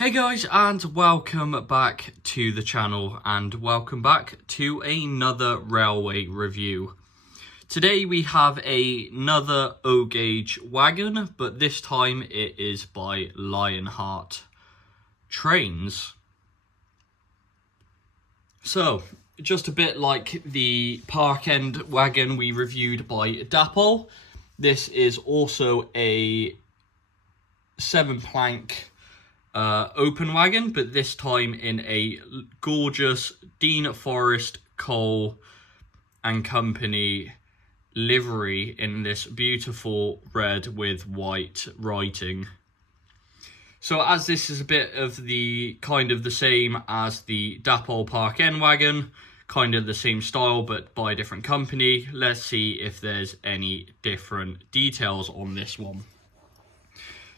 Hey guys, and welcome back to the channel, and welcome back to another railway review. Today we have another O-gauge wagon, but this time it is by LionHeart Trains. So, just a bit like the Park End wagon we reviewed by Dapol, this is also a 7-plank open wagon, but this time in a gorgeous Dean Forest Coal and Company livery in this beautiful red with white writing. So as this is a bit of the kind of the same as the Dapol Park End wagon, kind of the same style but by a different company, let's see if there's any different details on this one.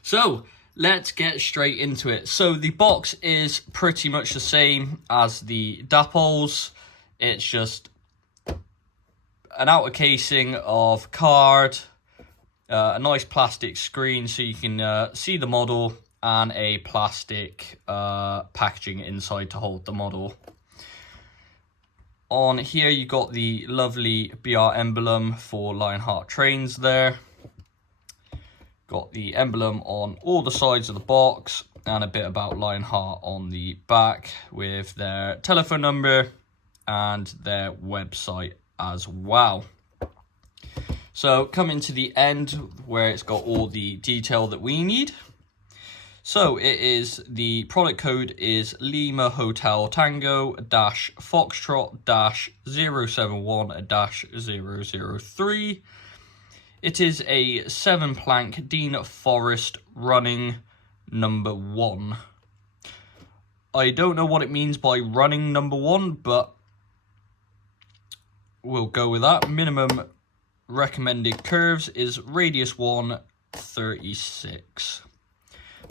So let's get straight into it. So the box is pretty much the same as the Dapols. It's just an outer casing of card, a nice plastic screen so you can see the model, and a plastic packaging inside to hold the model. On here you got the lovely BR emblem for LionHeart Trains there. Got the emblem on all the sides of the box and a bit about LionHeart on the back with their telephone number and their website as well. So coming to the end where it's got all the detail that we need. So it is, the product code is Lima Hotel Tango Foxtrot 071 003. It is a 7-plank Dean Forest running number 1. I don't know what it means by running number 1, but we'll go with that. Minimum recommended curves is radius 1, 36.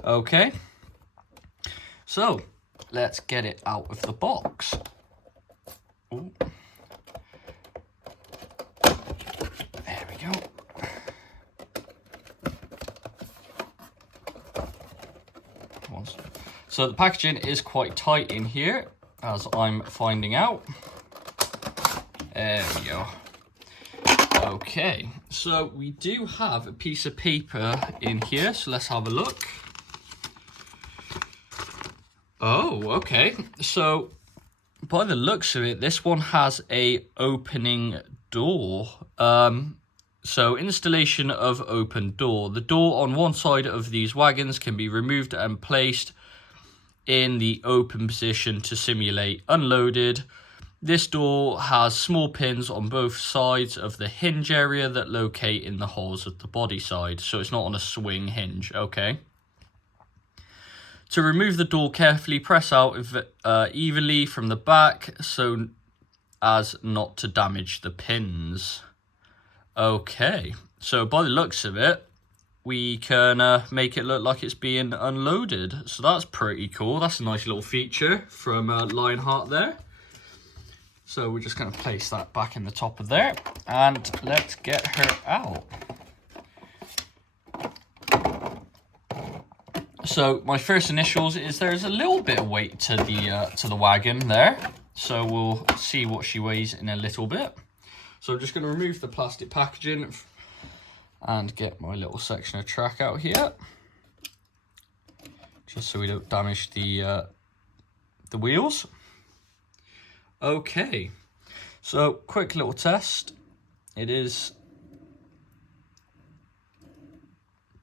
Okay, so let's get it out of the box. Ooh. There we go. So the packaging is quite tight in here, as I'm finding out. There we go. Okay, so we do have a piece of paper in here, so let's have a look. Oh, okay. So by the looks of it, this one has a opening door. So installation of open door. The door on one side of these wagons can be removed and placed in the open position to simulate unloaded. This door has small pins on both sides of the hinge area that locate in the holes of the body side. So it's not on a swing hinge, okay. To remove the door, carefully press out evenly from the back so as not to damage the pins. Okay, so by the looks of it, we can make it look like it's being unloaded. So that's pretty cool. That's a nice little feature from LionHeart there. So we're just going to place that back in the top of there, and let's get her out. So my first initials is there's a little bit of weight to the wagon there. So we'll see what she weighs in a little bit. So I'm just going to remove the plastic packaging and get my little section of track out here, just so we don't damage the wheels. Okay, so quick little test. It is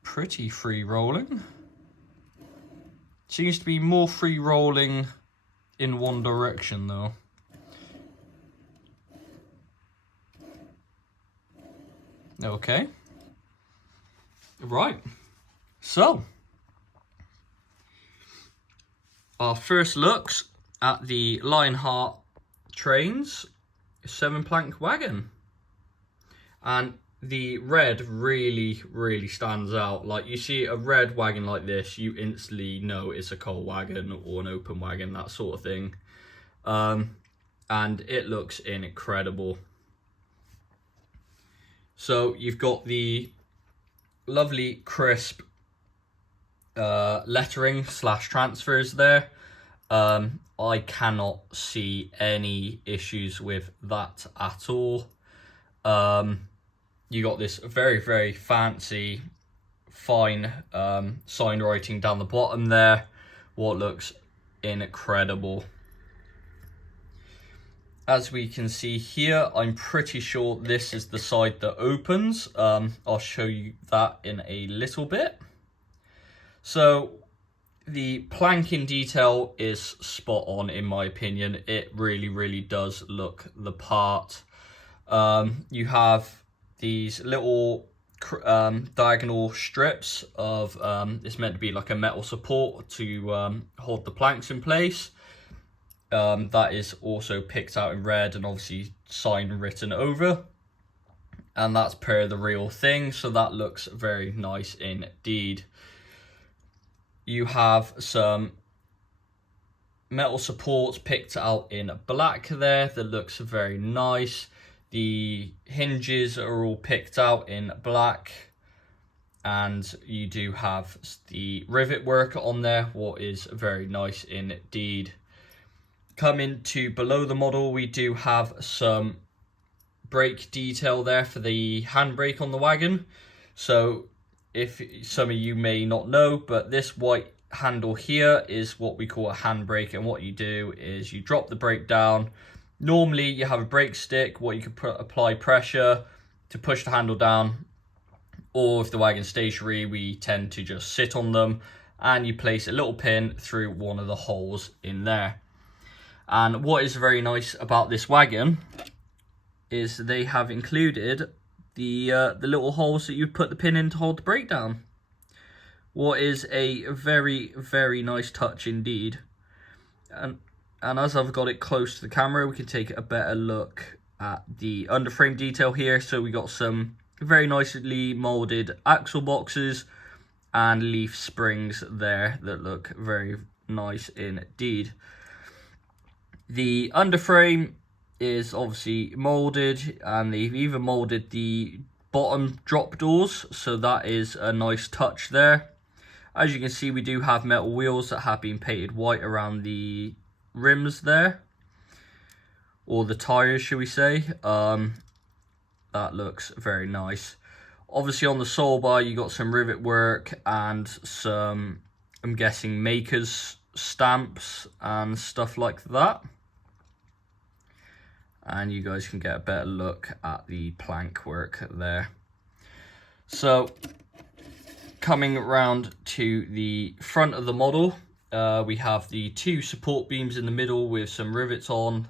pretty free rolling. Seems to be more free rolling in one direction though. Okay. Right. So, our first looks at the LionHeart Trains 7-plank wagon. And the red really stands out. Like, you see a red wagon like this, you instantly know it's a coal wagon or an open wagon, that sort of thing. And it looks incredible. So you've got the lovely crisp lettering slash transfers there. I cannot see any issues with that at all. You got this very, very fancy, fine sign writing down the bottom there, what looks incredible. As we can see here, I'm pretty sure this is the side that opens. I'll show you that in a little bit. So the planking detail is spot on in my opinion. It really, really does look the part. You have these little diagonal strips of, it's meant to be like a metal support to hold the planks in place. That is also picked out in red and obviously signed written over. And that's per the real thing, so that looks very nice indeed. You have some metal supports picked out in black there that looks very nice. The hinges are all picked out in black, and you do have the rivet work on there, what is very nice indeed. Coming to below the model, we do have some brake detail there for the handbrake on the wagon. So if some of you may not know, but this white handle here is what we call a handbrake, and what you do is you drop the brake down. Normally you have a brake stick what you could apply pressure to push the handle down, or if the wagon's stationary we tend to just sit on them, and you place a little pin through one of the holes in there. And what is very nice about this wagon is they have included the little holes that you put the pin in to hold the brake down. What is a very, very nice touch indeed. And as I've got it close to the camera, we can take a better look at the underframe detail here. So we got some very nicely molded axle boxes and leaf springs there that look very nice indeed. The underframe is obviously molded, and they've even molded the bottom drop doors, so that is a nice touch there. As you can see, we do have metal wheels that have been painted white around the rims there, or the tires should we say. That looks very nice. Obviously on the sole bar you got some rivet work and some, I'm guessing, makers stamps and stuff like that. And you guys can get a better look at the plank work there. So coming around to the front of the model, we have the two support beams in the middle with some rivets on.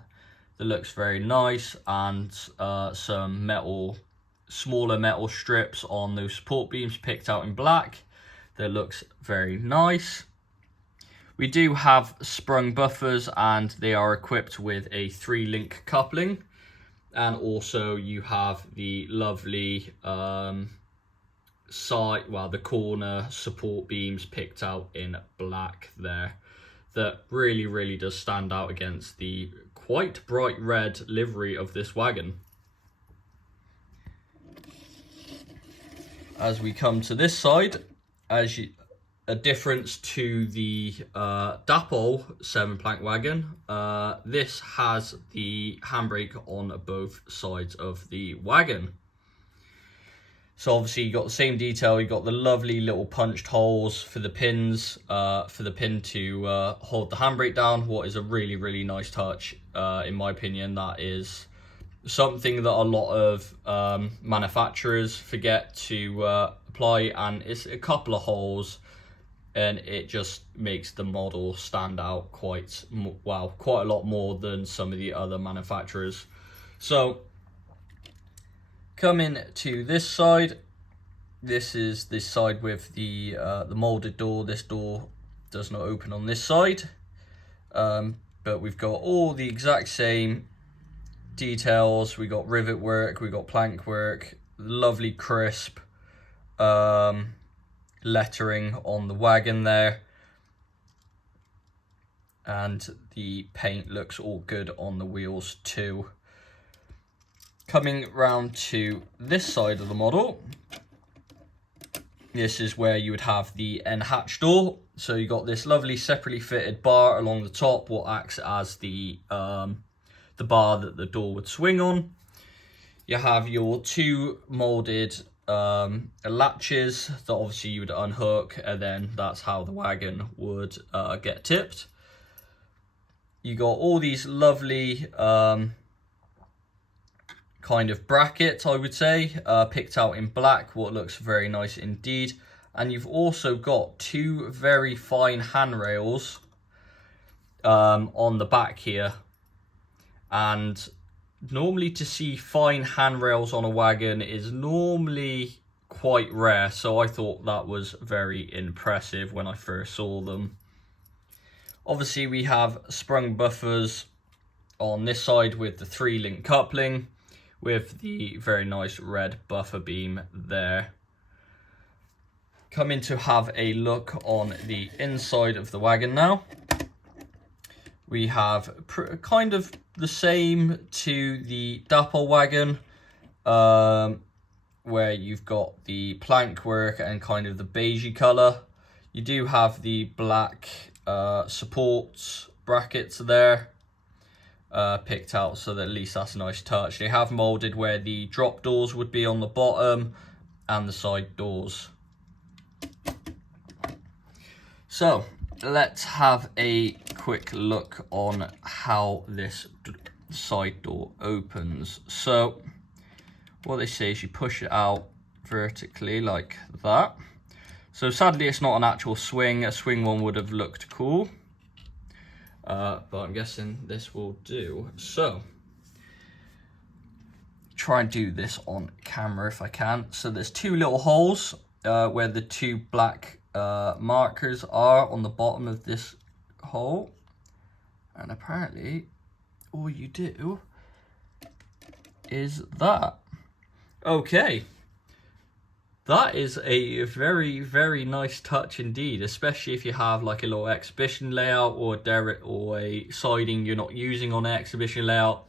That looks very nice, and some smaller metal strips on those support beams picked out in black. That looks very nice. We do have sprung buffers, and they are equipped with a 3-link coupling. And also you have the lovely the corner support beams picked out in black there. That really, really does stand out against the quite bright red livery of this wagon. As we come to this side, a difference to the Dapol 7-plank wagon, this has the handbrake on both sides of the wagon. So obviously you got the same detail, you got the lovely little punched holes for the pins, for the pin to hold the handbrake down, what is a really, really nice touch. In my opinion, that is something that a lot of manufacturers forget to apply, and it's a couple of holes, and it just makes the model stand out quite a lot more than some of the other manufacturers. So coming to this side, this is this side with the molded door. This door does not open on this side, but we've got all the exact same details. We got rivet work, we got plank work, lovely crisp lettering on the wagon there, and the paint looks all good on the wheels too. Coming round to this side of the model, this is where you would have the end hatch door. So you got this lovely separately fitted bar along the top, what acts as the bar that the door would swing on. You have your two molded latches that obviously you would unhook, and then that's how the wagon would get tipped. You got all these lovely kind of brackets, I would say, picked out in black, what looks very nice indeed. And you've also got two very fine handrails on the back here. And normally to see fine handrails on a wagon is normally quite rare, so I thought that was very impressive when I first saw them. Obviously we have sprung buffers on this side with the 3-link coupling with the very nice red buffer beam there. Coming to have a look on the inside of the wagon now. We have kind of the same to the dapple wagon, where you've got the plank work and kind of the beigey colour. You do have the black supports brackets there picked out, so that at least that's a nice touch. They have moulded where the drop doors would be on the bottom and the side doors. So let's have a quick look on how this side door opens. So what they say is you push it out vertically like that. So sadly it's not an actual swing. A swing one would have looked cool, but I'm guessing this will do. So try and do this on camera if I can. So there's two little holes where the two black markers are on the bottom of this hole, and apparently all you do is that. Okay, that is a very, very nice touch indeed, especially if you have like a little exhibition layout or a siding you're not using on an exhibition layout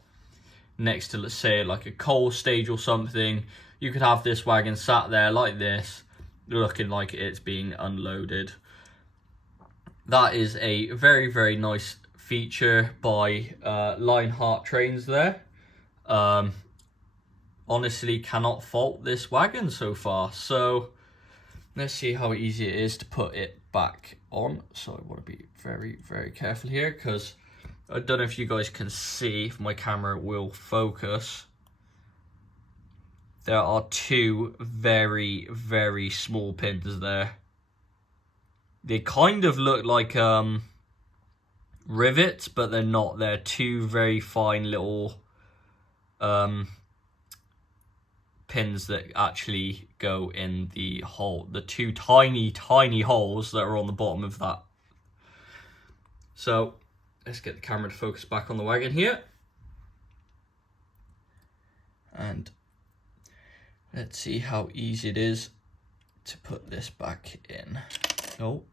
next to, let's say, like a coal stage or something. You could have this wagon sat there like this, looking like it's being unloaded. That is a very, very nice feature by LionHeart trains there. Honestly, cannot fault this wagon so far. So let's see how easy it is to put it back on. So I want to be very, very careful here, because I don't know if you guys can see, if my camera will focus. There are two very, very small pins there. They kind of look like rivets, but they're not. They're two very fine little pins that actually go in the hole. The two tiny, tiny holes that are on the bottom of that. So let's get the camera to focus back on the wagon here. And let's see how easy it is to put this back in. Oh.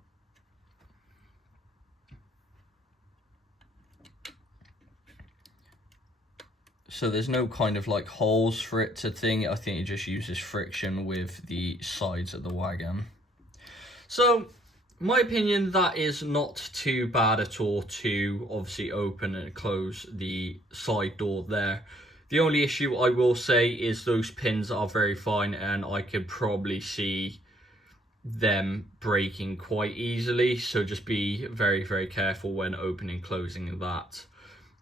So there's no kind of like holes for it to thing. I think it just uses friction with the sides of the wagon. So, in my opinion, that is not too bad at all to obviously open and close the side door there. The only issue I will say is those pins are very fine, and I could probably see them breaking quite easily. So just be very, very careful when opening and closing that.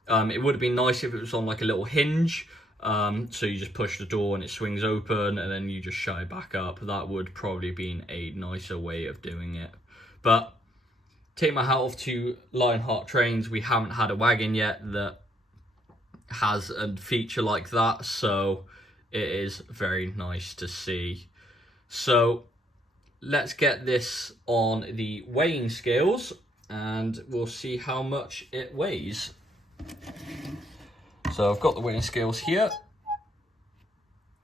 It would have been nice if it was on like a little hinge, so you just push the door and it swings open and then you just shut it back up. That would probably have been a nicer way of doing it. But take my hat off to LionHeart Trains. We haven't had a wagon yet that has a feature like that, so it is very nice to see. So let's get this on the weighing scales and we'll see how much it weighs. So I've got the weighing scales here.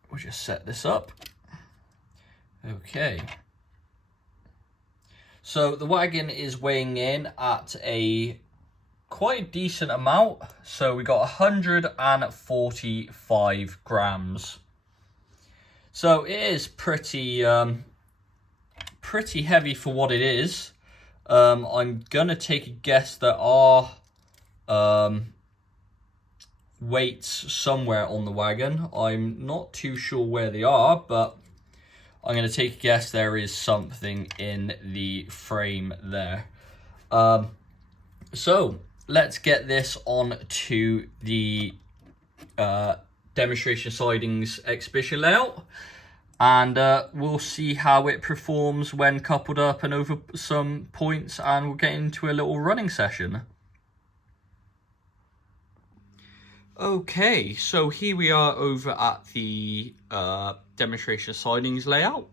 We'll just set this up. Okay. So the wagon is weighing in at a quite decent amount. So we got 145 grams. So it is pretty pretty heavy for what it is. I'm gonna take a guess there are weights somewhere on the wagon. I'm not too sure where they are, but I'm gonna take a guess there is something in the frame there. So let's get this on to the demonstration sidings exhibition layout, and we'll see how it performs when coupled up and over some points, and we'll get into a little running session. Okay, so here we are over at the demonstration sidings layout.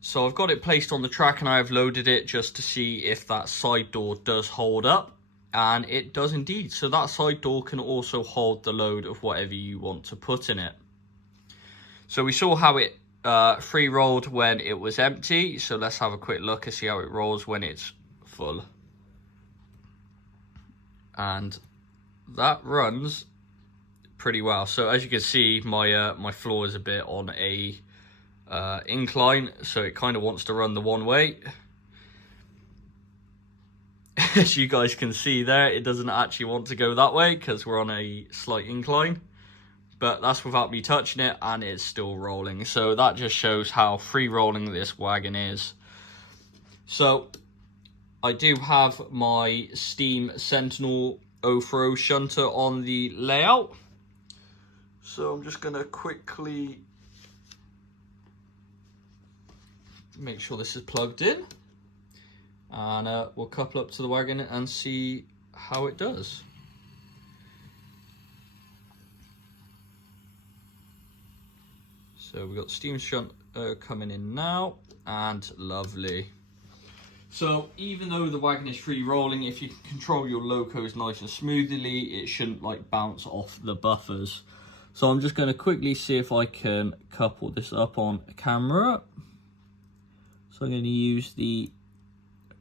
So I've got it placed on the track and I've loaded it just to see if that side door does hold up, and it does indeed. So that side door can also hold the load of whatever you want to put in it. So we saw how it free rolled when it was empty, so let's have a quick look and see how it rolls when it's full. And that runs pretty well. So as you can see, my floor is a bit on a incline, so it kind of wants to run the one way. As you guys can see there, it doesn't actually want to go that way because we're on a slight incline, but that's without me touching it, and it's still rolling. So that just shows how free rolling this wagon is. So I do have my Steam Sentinel 0 shunter on the layout, so I'm just gonna quickly make sure this is plugged in, and we'll couple up to the wagon and see how it does. So we've got Steam shunt coming in now, and lovely. So even though the wagon is free rolling, if you can control your locos nice and smoothly, it shouldn't like bounce off the buffers. So I'm just going to quickly see if I can couple this up on camera. So I'm going to use the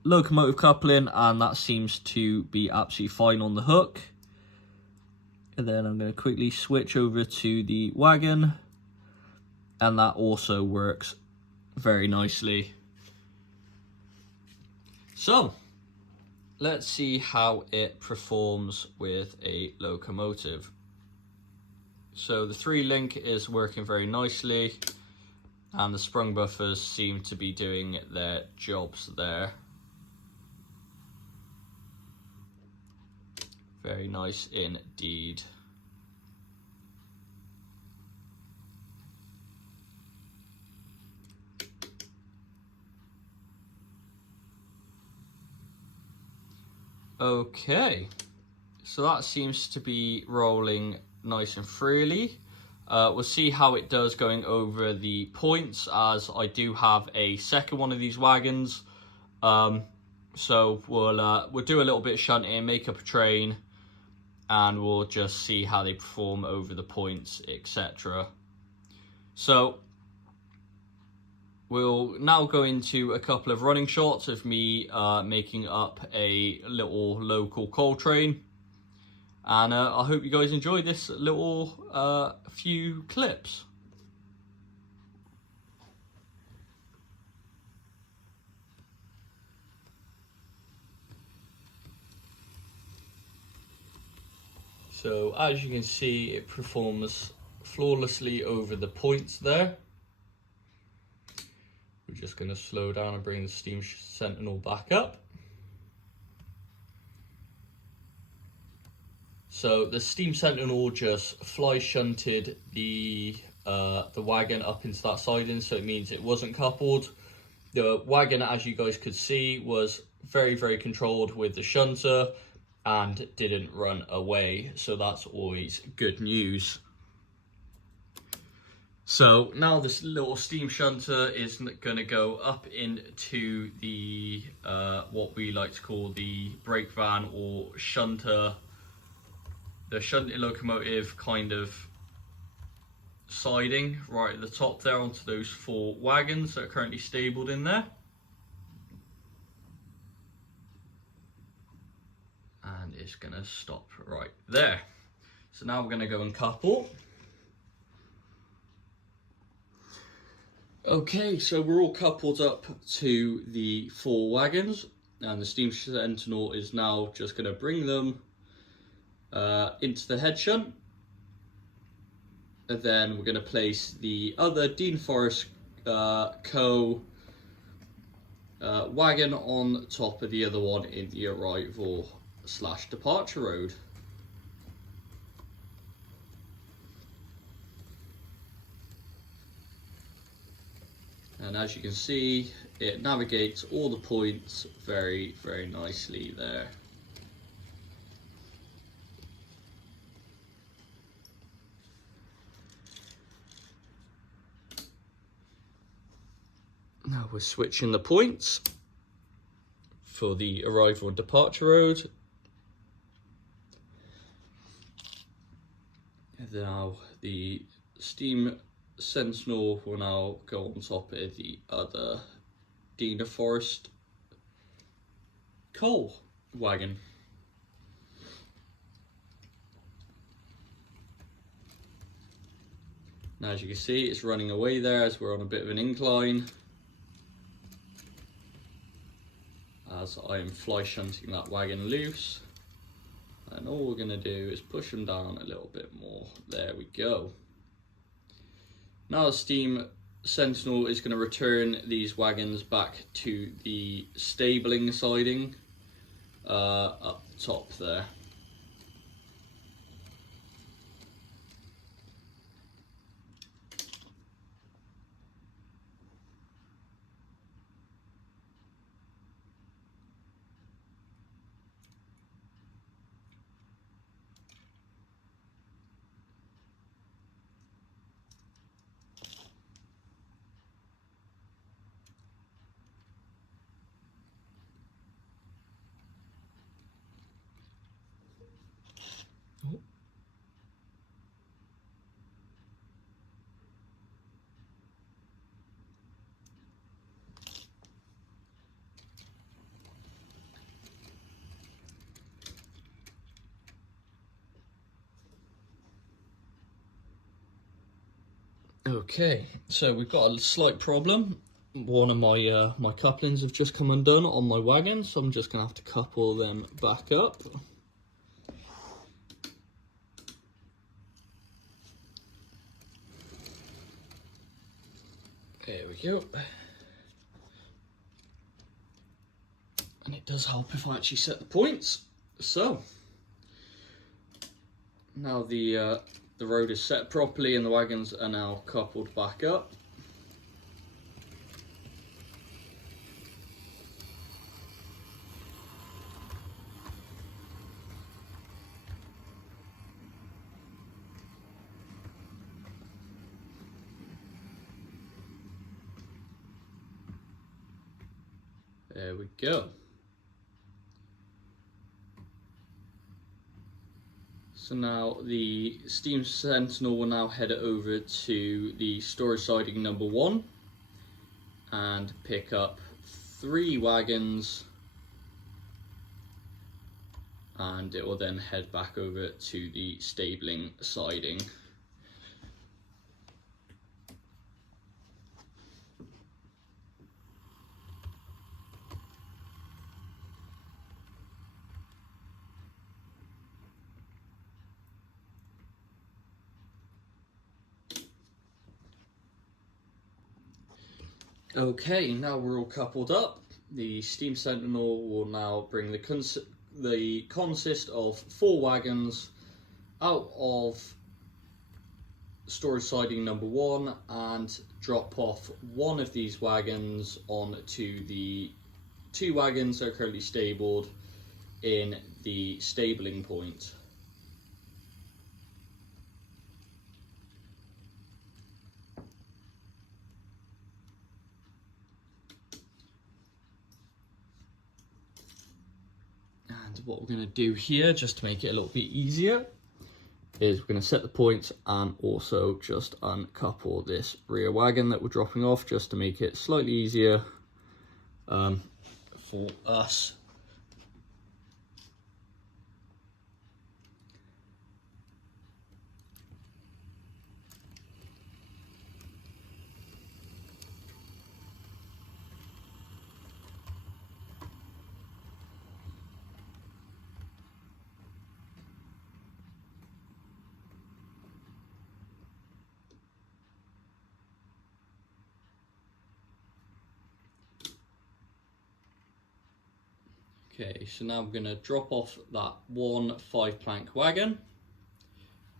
locomotive coupling, and that seems to be absolutely fine on the hook. And then I'm going to quickly switch over to the wagon, and that also works very nicely. So let's see how it performs with a locomotive. So the 3-link is working very nicely, and the sprung buffers seem to be doing their jobs there. Very nice indeed. Okay, so that seems to be rolling nice and freely. We'll see how it does going over the points, as I do have a second one of these wagons. So we'll do a little bit of shunting, make up a train, and we'll just see how they perform over the points, etc. So we'll now go into a couple of running shots of me making up a little local coal train, and I hope you guys enjoy this little few clips. So as you can see, it performs flawlessly over the points there. We're just going to slow down and bring the Steam Sentinel back up. So the Steam Sentinel just fly shunted the wagon up into that siding, so it means it wasn't coupled. The wagon, as you guys could see, was very, very controlled with the shunter and didn't run away, so that's always good news. So now this little steam shunter is going to go up into the what we like to call the brake van or shunter, the shunted locomotive kind of siding right at the top there onto those 4 wagons that are currently stabled in there. And it's going to stop right there. So now we're going to go and couple. Okay, so we're all coupled up to the 4 wagons, and the Steam Sentinel is now just going to bring them into the head shunt. And then we're going to place the other Dean Forest Co. Wagon on top of the other one in the arrival / departure road. And as you can see, it navigates all the points very, very nicely there. Now we're switching the points for the arrival and departure road. And now the Steam Sentinel will now go on top of the other Dean Forest coal wagon. Now as you can see, it's running away there as we're on a bit of an incline, as I am fly shunting that wagon loose. And all we're going to do is push them down a little bit more. There we go. Now the Steam Sentinel is going to return these wagons back to the stabling siding up top there. Okay, so we've got a slight problem. One of my my couplings have just come undone on my wagon, so I'm just gonna have to couple them back up. There we go. And it does help if I actually set the points. So now the road is set properly and the wagons are now coupled back up. There we go. So now the Steam Sentinel will now head over to the storage siding number 1 and pick up 3 wagons, and it will then head back over to the stabling siding. Okay, now we're all coupled up. The Steam Sentinel will now bring the consist of 4 wagons out of storage siding number 1 and drop off one of these wagons onto the 2 wagons that are currently stabled in the stabling point. What we're going to do here, just to make it a little bit easier, is we're going to set the points and also just uncouple this rear wagon that we're dropping off, just to make it slightly easier for us. Okay, so now we're going to drop off that one 5-plank wagon,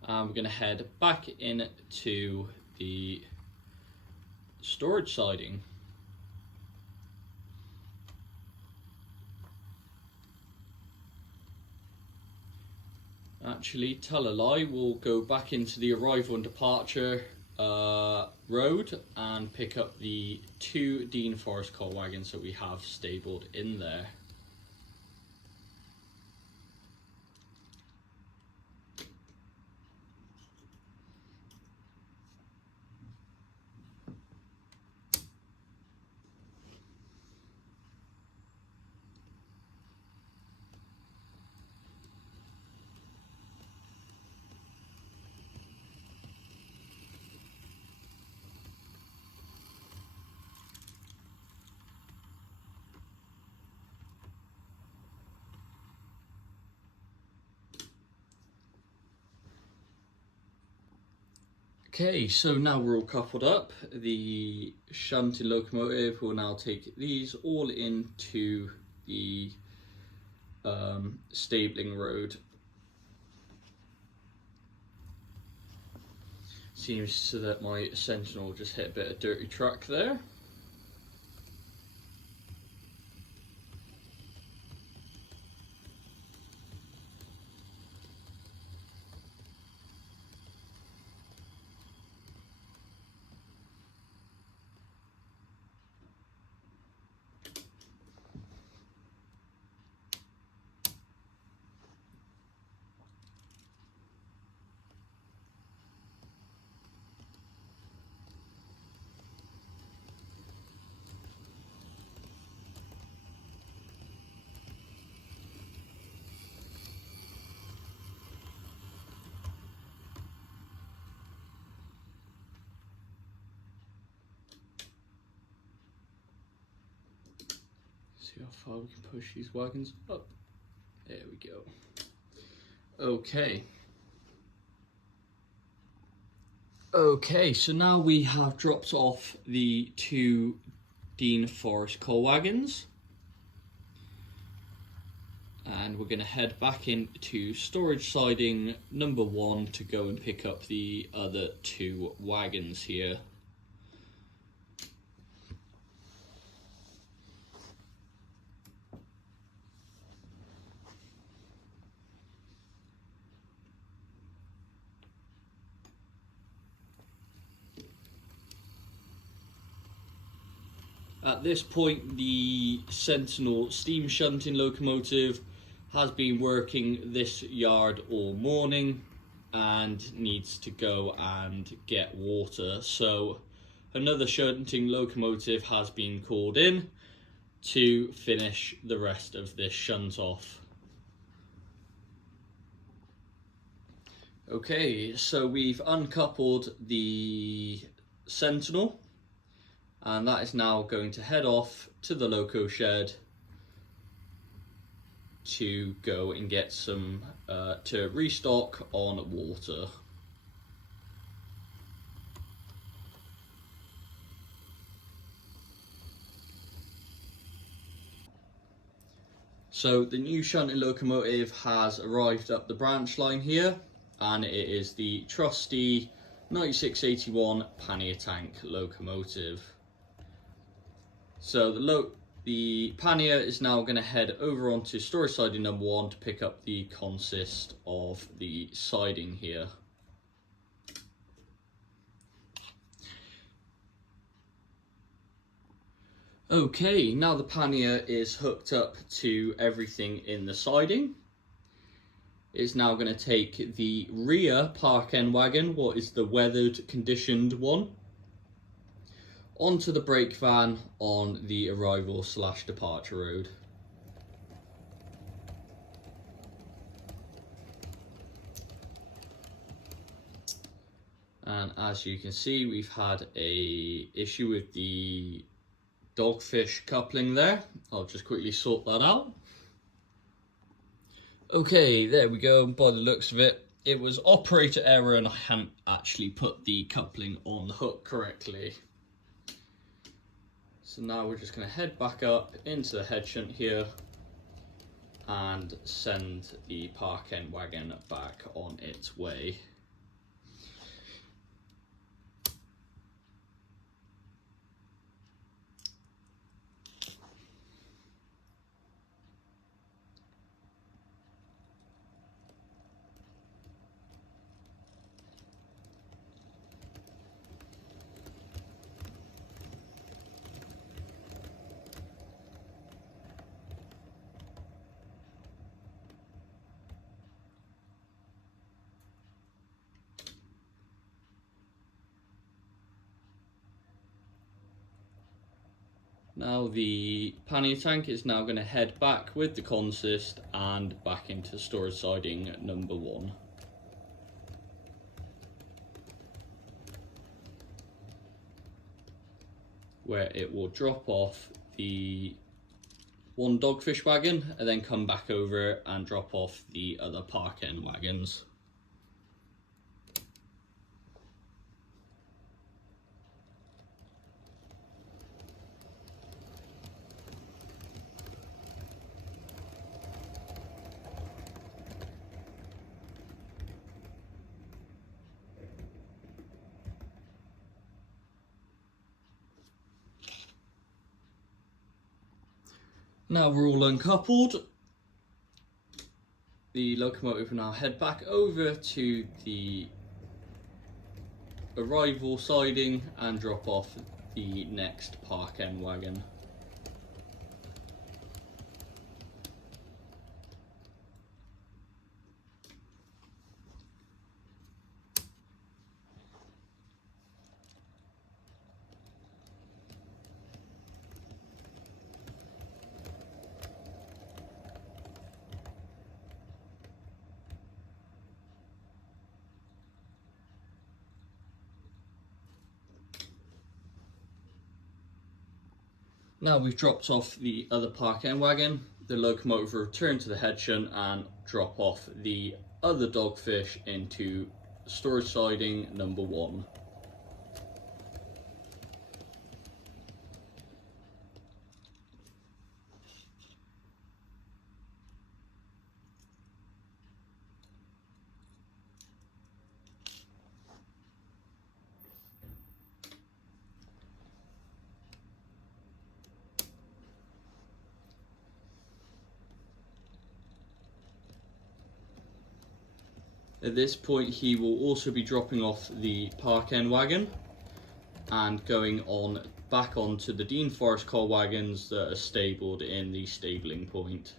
and we're going to head back into the storage siding. Actually, tell a lie, we'll go back into the arrival and departure road and pick up the 2 Dean Forest coal wagons that we have stabled in there. Okay, so now we're all coupled up. The shunting locomotive will now take these all into the stabling road. Seems so that my Sentinel just hit a bit of dirty track there. See how far we can push these wagons up. There we go. Okay, so now we have dropped off the 2 Dean Forest coal wagons, and we're going to head back into storage siding number 1 to go and pick up the other 2 wagons here. At this point, the Sentinel steam shunting locomotive has been working this yard all morning and needs to go and get water. So another shunting locomotive has been called in to finish the rest of this shunt off. Okay, so we've uncoupled the Sentinel, and that is now going to head off to the loco shed to go and get some, to restock on water. So the new shunting locomotive has arrived up the branch line here, and it is the trusty 9681 pannier tank locomotive. So the pannier is now going to head over onto storage siding number 1 to pick up the consist of the siding here. Okay, now the pannier is hooked up to everything in the siding. It's now going to take the rear park end wagon, what is the weathered conditioned one, onto the brake van on the arrival / departure road. And as you can see, we've had an issue with the dogfish coupling there. I'll just quickly sort that out. Okay, there we go. By the looks of it, it was operator error and I hadn't actually put the coupling on the hook correctly. So now we're just going to head back up into the head shunt here and send the park end wagon back on its way. Now the pannier tank is now going to head back with the consist and back into storage siding number 1. Where it will drop off the one dogfish wagon and then come back over and drop off the other park end wagons. Now we're all uncoupled, the locomotive will now head back over to the arrival siding and drop off the next park end wagon. Now we've dropped off the other park end wagon, the locomotive will return to the head shunt and drop off the other dogfish into storage siding number 1. At this point he will also be dropping off the park end wagon and going on back onto the Dean Forest coal wagons that are stabled in the stabling point.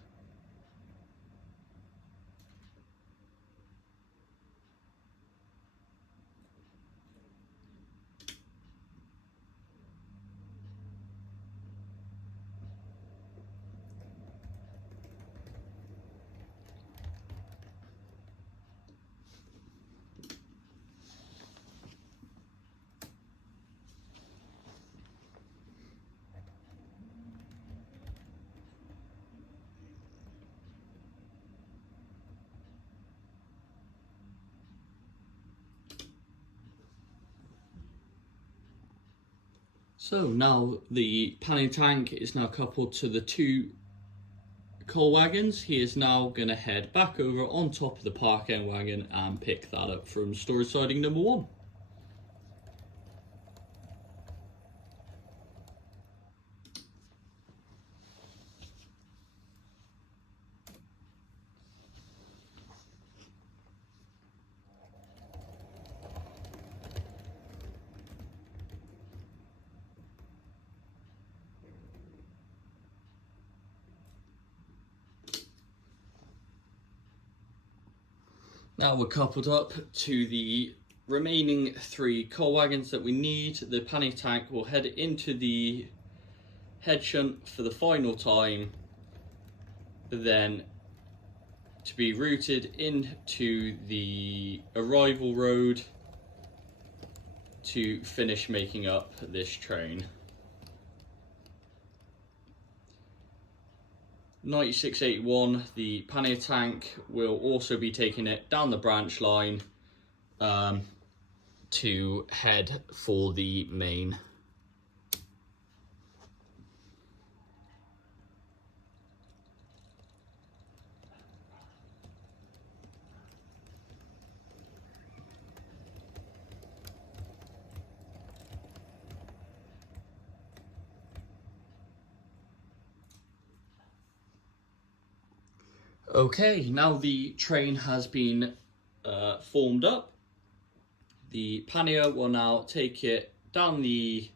So now the pannier tank is now coupled to the 2 coal wagons. He is now going to head back over on top of the park end wagon and pick that up from storage siding number 1. Now we're coupled up to the remaining 3 coal wagons that we need. The pannier tank will head into the head shunt for the final time, then to be routed into the arrival road to finish making up this train. 9681, the pannier tank will also be taking it down the branch line to head for the main. Okay, now the train has been formed up. The pannier will now take it down the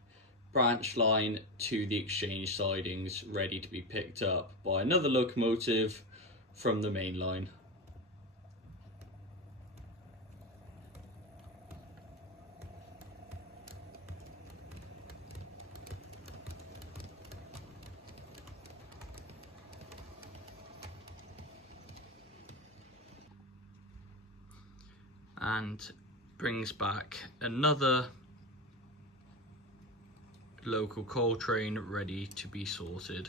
branch line to the exchange sidings, ready to be picked up by another locomotive from the main line. And brings back another local coal train ready to be sorted.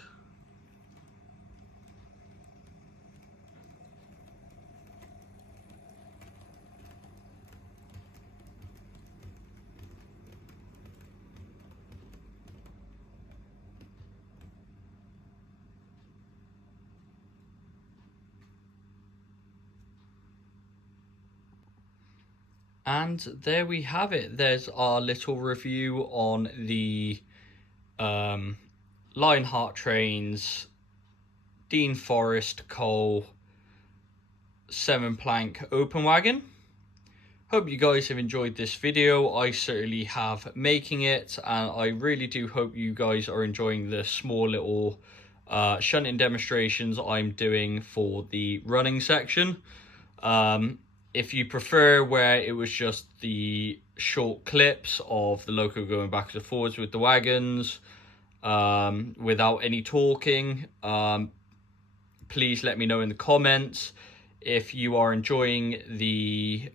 And there we have it. There's our little review on the LionHeart trains, Dean Forest Coal 7-plank open wagon. Hope you guys have enjoyed this video. I certainly have making it, and I really do hope you guys are enjoying the small little shunting demonstrations I'm doing for the running section. If you prefer where it was just the short clips of the loco going backwards and forwards with the wagons without any talking, please let me know in the comments. If you are enjoying the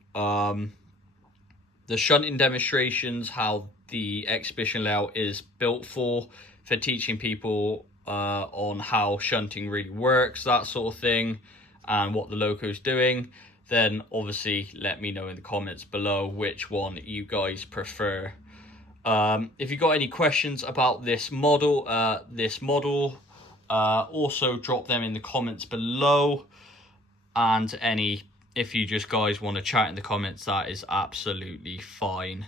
shunting demonstrations, how the exhibition layout is built for teaching people on how shunting really works, that sort of thing, and what the loco's doing, then obviously let me know in the comments below which one you guys prefer. If you got any questions about this model, also drop them in the comments below. And if you just guys want to chat in the comments, that is absolutely fine.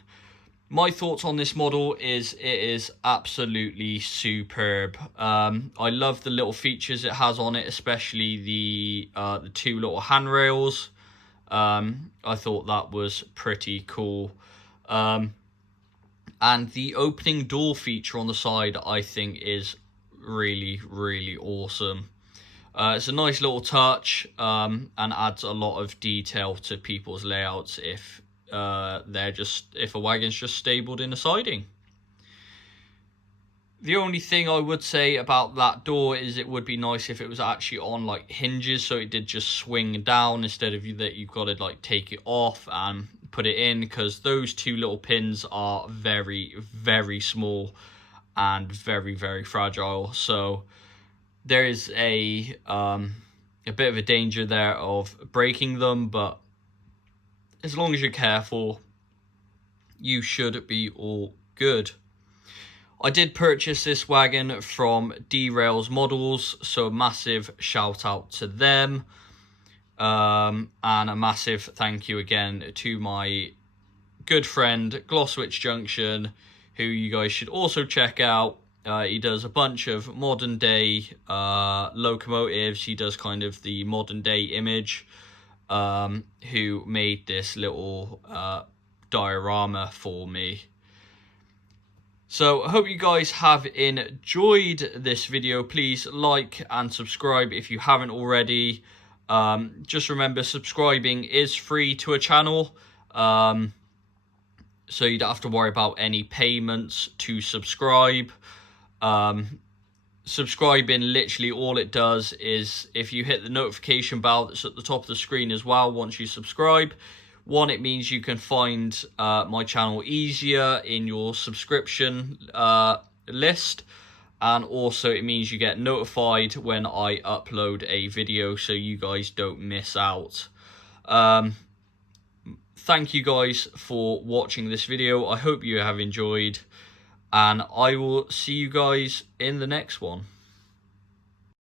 My thoughts on this model is it is absolutely superb. I love the little features it has on it, especially the two little handrails. I thought that was pretty cool. And the opening door feature on the side, I think, is really, really awesome. It's a nice little touch, and adds a lot of detail to people's layouts if a wagon's just stabled in a siding. The only thing I would say about that door is it would be nice if it was actually on like hinges, so it did just swing down instead of that you've got to like take it off and put it in, because those two little pins are very, very small and very, very fragile. So there is a bit of a danger there of breaking them, but as long as you're careful, you should be all good. I did purchase this wagon from Derails Models, so a massive shout out to them. And a massive thank you again to my good friend Glosswich Junction, who you guys should also check out. He does a bunch of modern day locomotives. He does kind of the modern day image, who made this little diorama for me. So I hope you guys have enjoyed this video. Please like and subscribe if you haven't already. Just remember, subscribing is free to a channel. So you don't have to worry about any payments to subscribe. Subscribing, literally all it does is, if you hit the notification bell that's at the top of the screen as well once you subscribe, one, it means you can find my channel easier in your subscription list, and also it means you get notified when I upload a video so you guys don't miss out. Thank you guys for watching this video. I hope you have enjoyed, and I will see you guys in the next one.